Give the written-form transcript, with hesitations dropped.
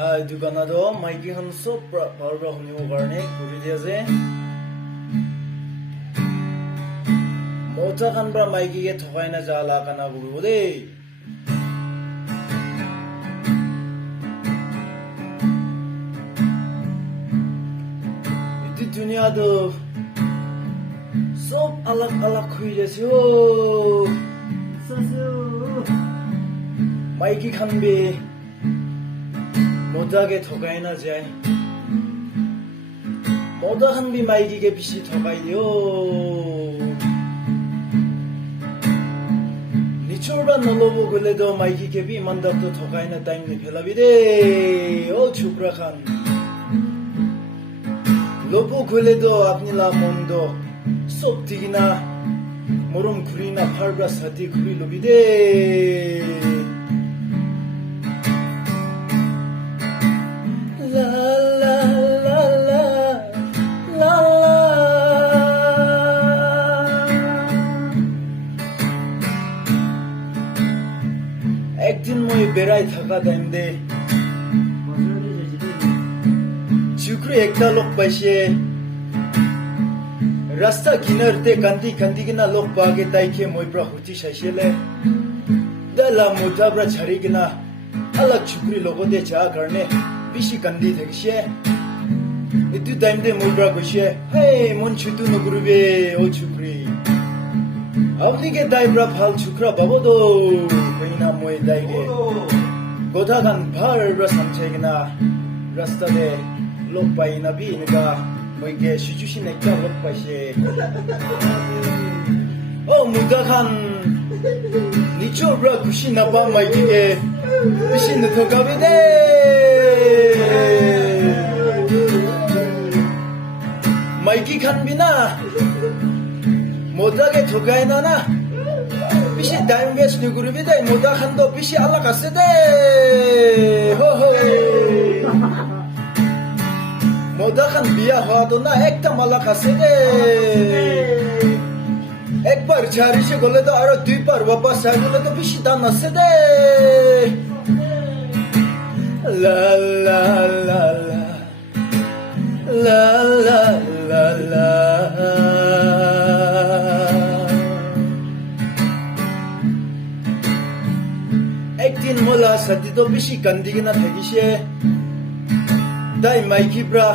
Dukanado maiki han sop parra honi garne kuri dia je mota kan bra maiki ge thokai na jala kana guru de itu dunia do sop alak alak khui jesyo sasu maiki kan be 모다게 더가이나 제 모다 한비 마이기게 빛이 더가이요 니초르바 놀로보 글레도 마이기게 비 만답도 더가이나 타임니 펠라비데 오 추브라칸 로보 글레도 앞니라 몬도 쏙티기나 모름 구리나 팔브라 사티 구리 로비데 একদিন মই বেড়াই থাকা টাইমদে চুকরি একটা লোক পাইছে রাস্তা কিনারতে কান্দি কান্দি কিনা লোক পাগে তাইকে মই প্রা হুচি চাইছিলে দালা মোটাবরা ছাড়ি কিনা আলাক চুকরি লগতে যা কারণে বেশি কান্দি থাকিছে এটু টাইমদে মই প্রা কইছে হে মন ছুতু নকরবে ও চুকরি আপনিকে দাইব্রা ভাল চুকরা বাবদো কইনা মই দাইগে গোধাগান ভারব্রা সামছেগনা রাস্তাতে লোক পাইনা বিনগা মইগে সুজুসিন একটা লোক পাইছে ও মুদাখান নিচোব্রা খুশি নাপা মাইগে বিশি নথগাবে দে মাইকি খান বিনা 모다게 더가이나나 비시 다임게스 누구르비데 모다 한도 비시 알라가세데 호호이 모다 한 비야 하도나 액다 말라가세데 একবার ছাড়িছে গলে তো আরো দুইবার বাবা সাইলে তো বেশি দাম আছেদে লা লা লা লা লা লা লা একদিন মোলা সাদি তো বেশি কান্দিগিনা থাকিছে দাই মাইকি ব্রা